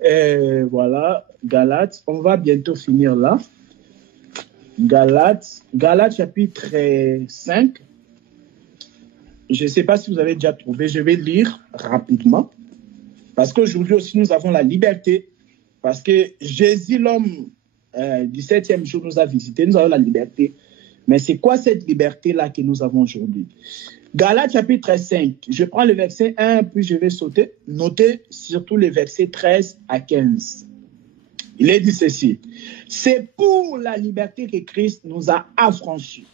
Voilà, Galates. On va bientôt finir là. Galates chapitre 5. Je ne sais pas si vous avez déjà trouvé. Je vais lire rapidement. Parce qu'aujourd'hui aussi, nous avons la liberté. Parce que Jésus, l'homme du 7e jour, nous a visités. Nous avons la liberté. Mais c'est quoi cette liberté-là que nous avons aujourd'hui? Galates chapitre 5. Je prends le verset 1, puis je vais sauter. Notez surtout les versets 13 à 15. Il est dit ceci. C'est pour la liberté que Christ nous a affranchis.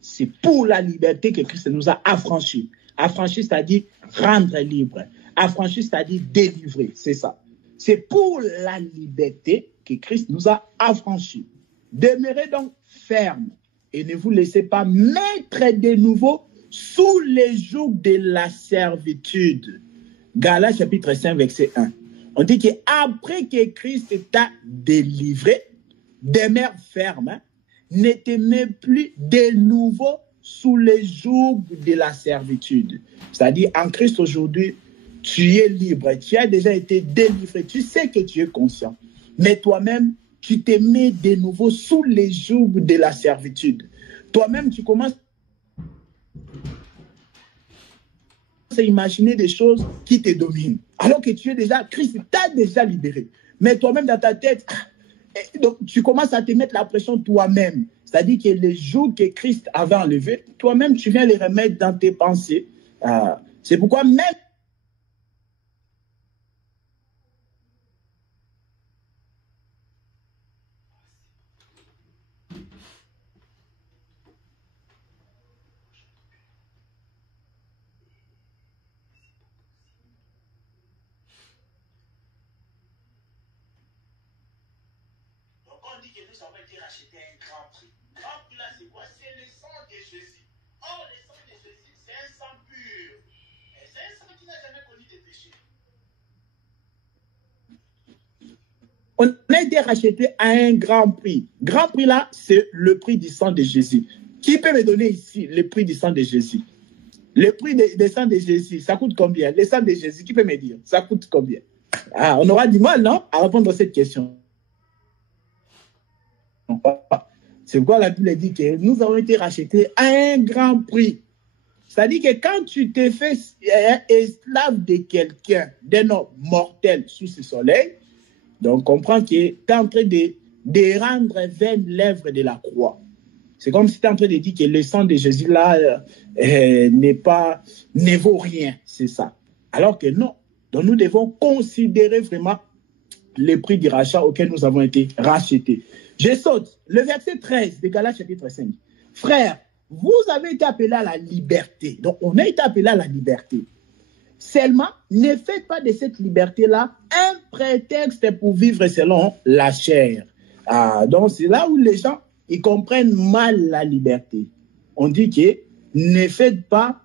C'est pour la liberté que Christ nous a affranchis. Affranchis, c'est-à-dire rendre libre. Affranchis, c'est-à-dire délivrer. C'est ça. C'est pour la liberté que Christ nous a affranchis. Demeurez donc fermes et ne vous laissez pas mettre de nouveau sous les jougs de la servitude. Galates chapitre 5, verset 1. On dit qu'après que Christ t'a délivré, demeure ferme, ne te mets plus de nouveau sous les jougs de la servitude. C'est-à-dire, en Christ aujourd'hui, tu es libre, tu as déjà été délivré, tu sais que tu es conscient. Mais toi-même, tu te mets de nouveau sous les jougs de la servitude. Toi-même, tu commences à imaginer des choses qui te dominent. Alors que tu es déjà, Christ t'a déjà libéré. Mais toi-même, dans ta tête, donc tu commences à te mettre la pression toi-même. C'est-à-dire que les jours que Christ avait enlevés, toi-même, tu viens les remettre dans tes pensées. C'est pourquoi même on dit que nous avons été rachetés à un grand prix. Grand prix là, c'est quoi? C'est le sang de Jésus. Oh, le sang de Jésus, c'est un sang pur. Et c'est un sang qui n'a jamais connu de péché. On a été racheté à un grand prix. Grand prix là, c'est le prix du sang de Jésus. Qui peut me donner ici le prix du sang de Jésus? Le prix du sang de Jésus, ça coûte combien? Le sang de Jésus, qui peut me dire? Ça coûte combien? On aura du mal, non, à répondre à cette question. C'est pourquoi la Bible dit que nous avons été rachetés à un grand prix. C'est-à-dire que quand tu te fais esclave de quelqu'un, d'un homme mortel sous ce soleil, donc comprends que tu es en train de rendre vaine l'œuvre de la croix. C'est comme si tu es en train de dire que le sang de Jésus là ne vaut rien, c'est ça. Alors que non. Donc nous devons considérer vraiment le prix du rachat auquel nous avons été rachetés. Je saute. Le verset 13 de Galates chapitre 5. Frères, vous avez été appelés à la liberté. Donc, on a été appelés à la liberté. Seulement, ne faites pas de cette liberté-là un prétexte pour vivre selon la chair. Donc, c'est là où les gens ils comprennent mal la liberté. On dit que ne faites pas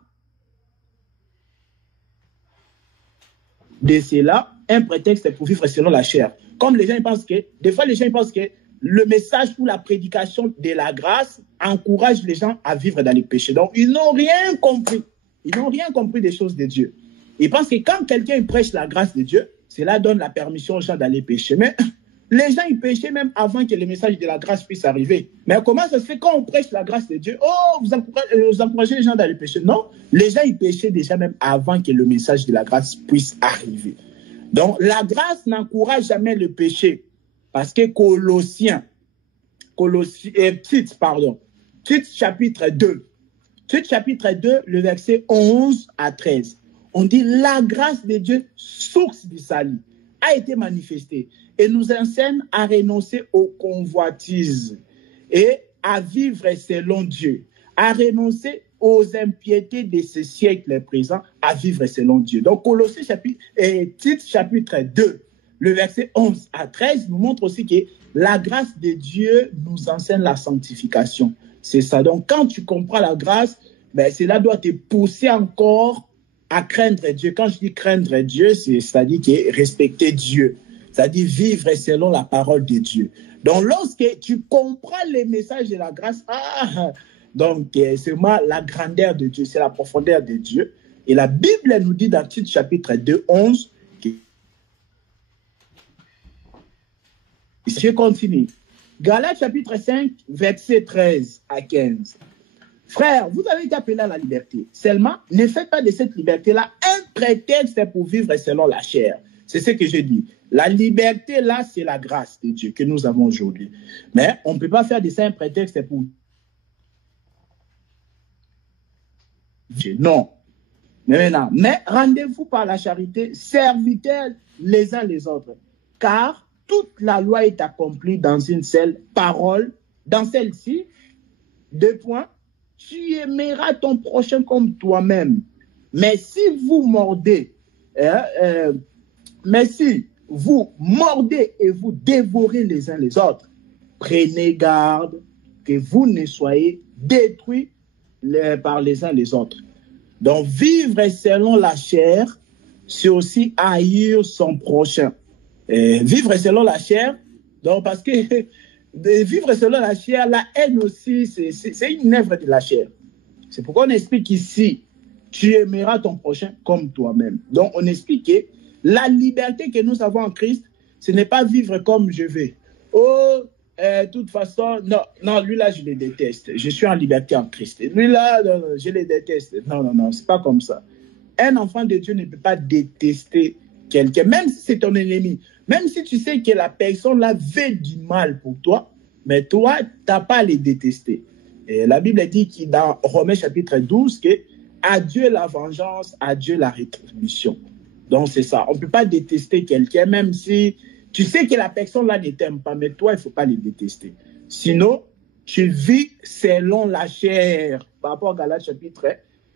de cela un prétexte pour vivre selon la chair. Comme les gens ils pensent que, des fois les gens ils pensent que le message ou la prédication de la grâce encourage les gens à vivre dans les péchés. Donc, ils n'ont rien compris. Ils n'ont rien compris des choses de Dieu. Ils pensent que quand quelqu'un prêche la grâce de Dieu, cela donne la permission aux gens d'aller pécher. Mais les gens, ils péchaient même avant que le message de la grâce puisse arriver. Mais comment ça se fait quand on prêche la grâce de Dieu? Oh, vous encouragez les gens d'aller pécher. Non, les gens, ils péchaient déjà même avant que le message de la grâce puisse arriver. Donc, la grâce n'encourage jamais le péché. Parce que Tite chapitre 2, le verset 11 à 13, on dit la grâce de Dieu, source du salut, a été manifestée et nous enseigne à renoncer aux convoitises et à vivre selon Dieu, à renoncer aux impiétés de ce siècle présent, à vivre selon Dieu. Donc, Tite chapitre 2, le verset 11 à 13 nous montre aussi que la grâce de Dieu nous enseigne la sanctification. C'est ça. Donc, quand tu comprends la grâce, cela doit te pousser encore à craindre Dieu. Quand je dis craindre Dieu, c'est-à-dire que respecter Dieu. c'est-à-dire vivre selon la parole de Dieu. Donc, lorsque tu comprends les messages de la grâce, donc c'est vraiment la grandeur de Dieu, c'est la profondeur de Dieu. Et la Bible nous dit dans Tite chapitre 2, 11, je continue. Galates chapitre 5, verset 13 à 15. Frères, vous avez été appelés à la liberté. Seulement, ne faites pas de cette liberté-là un prétexte pour vivre selon la chair. C'est ce que je dis. La liberté, là, c'est la grâce de Dieu que nous avons aujourd'hui. Mais on ne peut pas faire de ça un prétexte pour... Non. Mais rendez-vous par la charité, serviteurs les uns les autres. Car toute la loi est accomplie dans une seule parole. Dans celle-ci, 2 points. Tu aimeras ton prochain comme toi-même. Mais si vous mordez, et vous dévorez les uns les autres, prenez garde que vous ne soyez détruits par les uns les autres. Donc, vivre selon la chair, c'est aussi haïr son prochain. Vivre selon la chair, donc parce que vivre selon la chair, la haine aussi, c'est une œuvre de la chair. C'est pourquoi on explique ici, tu aimeras ton prochain comme toi-même. Donc, on explique que la liberté que nous avons en Christ, ce n'est pas vivre comme je veux. De toute façon, non, lui là, je le déteste. Je suis en liberté en Christ. Lui là, je le déteste. Non, c'est pas comme ça. Un enfant de Dieu ne peut pas détester quelqu'un, même si c'est ton ennemi. Même si tu sais que la personne là veut du mal pour toi, mais toi, tu n'as pas à les détester. Et la Bible dit dans Romains chapitre 12 que à Dieu la vengeance, à Dieu la rétribution. Donc c'est ça. On ne peut pas détester quelqu'un, même si tu sais que la personne là ne t'aime pas, mais toi, il ne faut pas les détester. Sinon, tu vis selon la chair, par rapport à Galates chapitre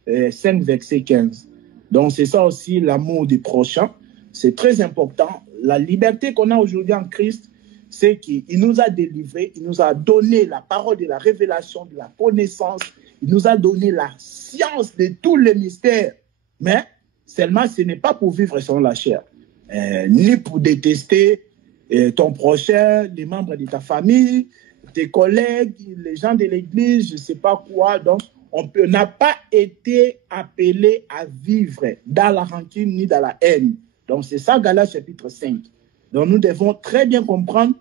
5, verset 15. Donc c'est ça aussi, l'amour du prochain. C'est très important. La liberté qu'on a aujourd'hui en Christ, c'est qu'il nous a délivrés, il nous a donné la parole de la révélation, de la connaissance, il nous a donné la science de tous les mystères. Mais seulement, ce n'est pas pour vivre selon la chair, ni pour détester ton prochain, les membres de ta famille, tes collègues, les gens de l'église, je ne sais pas quoi. Donc, on n'a pas été appelé à vivre dans la rancune ni dans la haine. Donc, c'est ça, Galates chapitre 5. Donc, nous devons très bien comprendre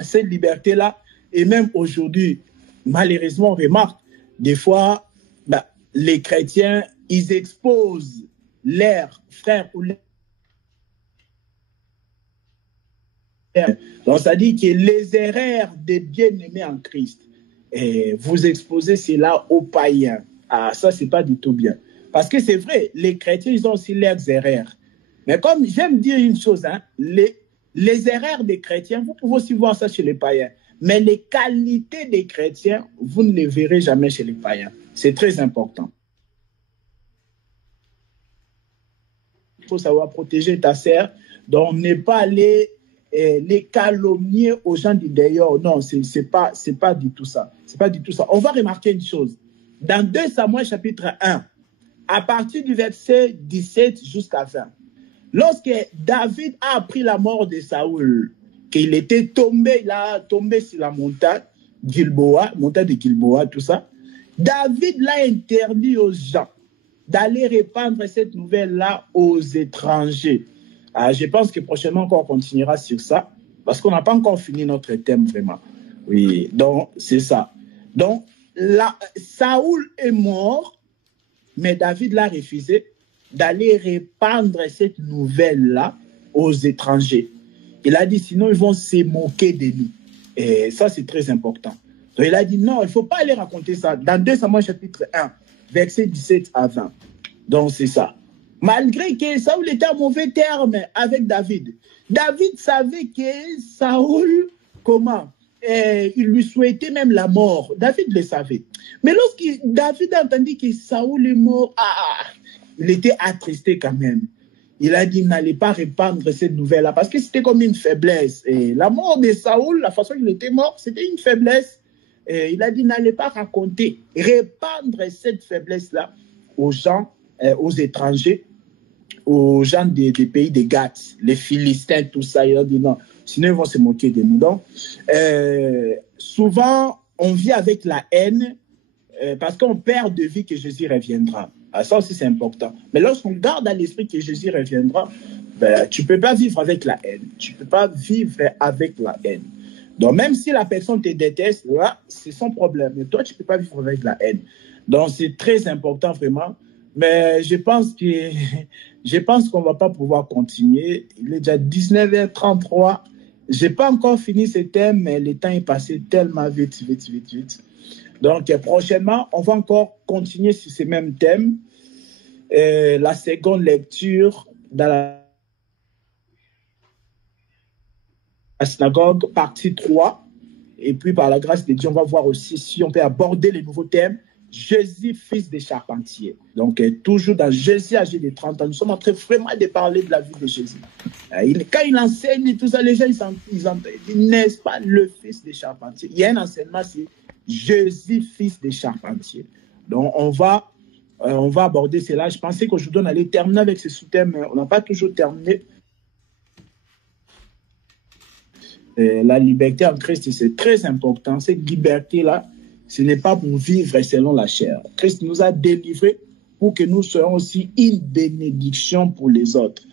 cette liberté-là. Et même aujourd'hui, malheureusement, on remarque, des fois, les chrétiens, ils exposent leurs frères ou leurs... Donc, ça dit que les erreurs des bien-aimés en Christ, vous exposez cela aux païens. Ah, ça, c'est pas du tout bien. Parce que c'est vrai, les chrétiens, ils ont aussi leurs erreurs. Mais comme j'aime dire une chose, les erreurs des chrétiens, vous pouvez aussi voir ça chez les païens. Mais les qualités des chrétiens, vous ne les verrez jamais chez les païens. C'est très important. Il faut savoir protéger ta sœur. Donc, ne pas aller les calomnier aux gens du dehors. Non, c'est pas du tout ça. C'est pas du tout ça. On va remarquer une chose. Dans 2 Samuel chapitre 1, à partir du verset 17 jusqu'à 20, lorsque David a appris la mort de Saoul, qu'il était tombé, il a tombé sur la montagne de Gilboa, tout ça, David l'a interdit aux gens d'aller répandre cette nouvelle-là aux étrangers. Je pense que prochainement, on continuera sur ça, parce qu'on n'a pas encore fini notre thème vraiment. Oui, donc c'est ça. Donc, Saoul est mort, mais David l'a refusé d'aller répandre cette nouvelle-là aux étrangers. Il a dit, sinon ils vont se moquer de nous. Et ça, c'est très important. Donc, il a dit, non, il ne faut pas aller raconter ça. Dans 2 Samuel chapitre 1, verset 17 à 20. Donc, c'est ça. Malgré que Saoul était en mauvais terme avec David. David savait que Saoul, il lui souhaitait même la mort. David le savait. Mais lorsque David a entendu que Saoul est mort, il était attristé quand même. Il a dit, n'allez pas répandre cette nouvelle-là, parce que c'était comme une faiblesse. Et la mort de Saoul, la façon dont il était mort, c'était une faiblesse. Et il a dit, n'allez pas répandre cette faiblesse-là aux gens, aux étrangers. aux gens des pays des Gath, les Philistins, tout ça. Ils ont dit non, sinon ils vont se moquer de nous. Donc, souvent, on vit avec la haine parce qu'on perd de vue que Jésus reviendra. Ah, ça aussi, c'est important. Mais lorsqu'on garde à l'esprit que Jésus reviendra, ben, tu ne peux pas vivre avec la haine. Tu ne peux pas vivre avec la haine. Donc, même si la personne te déteste, là, c'est son problème. Mais toi, tu ne peux pas vivre avec la haine. Donc, c'est très important, vraiment. Mais je pense qu'on ne va pas pouvoir continuer. Il est déjà 19h33. Je n'ai pas encore fini ce thème, mais le temps est passé tellement vite. Donc, prochainement, on va encore continuer sur ce même thème. La seconde lecture dans la synagogue, partie 3. Et puis, par la grâce de Dieu, on va voir aussi si on peut aborder les nouveaux thèmes. Jésus, fils des charpentiers. Donc, toujours dans Jésus, âgé de 30 ans, nous sommes en train vraiment de parler de la vie de Jésus. Quand il enseigne tout ça, les gens, ils disent, n'est-ce pas le fils des charpentiers? Il y a un enseignement, c'est Jésus, fils des charpentiers. Donc, on va aborder cela. Je pensais qu'aujourd'hui, on allait terminer avec ce sous-thème, mais on n'a pas toujours terminé. La liberté en Christ, c'est très important. Cette liberté-là, ce n'est pas pour vivre selon la chair. Christ nous a délivrés pour que nous soyons aussi une bénédiction pour les autres.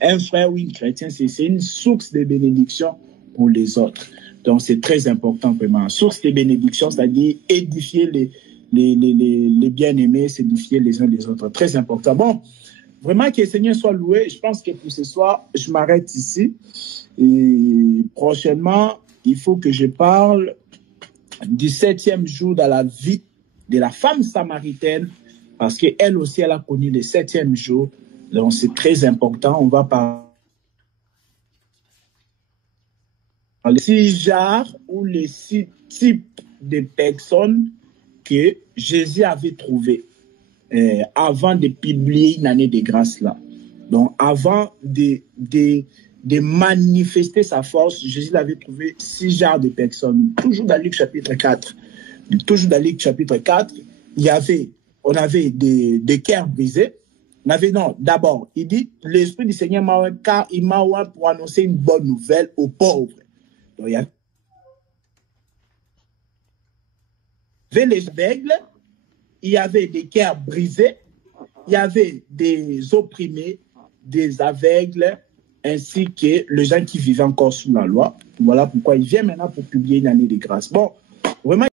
Un frère ou une chrétienne, c'est une source de bénédiction pour les autres. Donc, c'est très important, vraiment. Source de bénédiction, c'est-à-dire édifier les bien-aimés, s'édifier les uns les autres. Très important. Bon, vraiment que le Seigneur soit loué. Je pense que pour ce soir, je m'arrête ici. Et prochainement, il faut que je parle du 7e jour dans la vie de la femme samaritaine, parce qu'elle aussi, elle a connu le 7e jour. Donc, c'est très important. On va parler les 6 genres ou les 6 types de personnes que Jésus avait trouvées avant de publier une année de grâce là. Donc, avant de manifester sa force, Jésus avait trouvé 6 genres de personnes. Toujours dans Luc chapitre 4. Toujours dans Luc chapitre 4, on avait des cœurs brisés. D'abord, il dit, l'Esprit du Seigneur m'a oint car il m'a oint pour annoncer une bonne nouvelle aux pauvres. Donc, il y avait les aveugles, il y avait des cœurs brisés, il y avait des opprimés, des aveugles, ainsi que les gens qui vivaient encore sous la loi. Voilà pourquoi il vient maintenant pour publier une année de grâce. Bon, vraiment.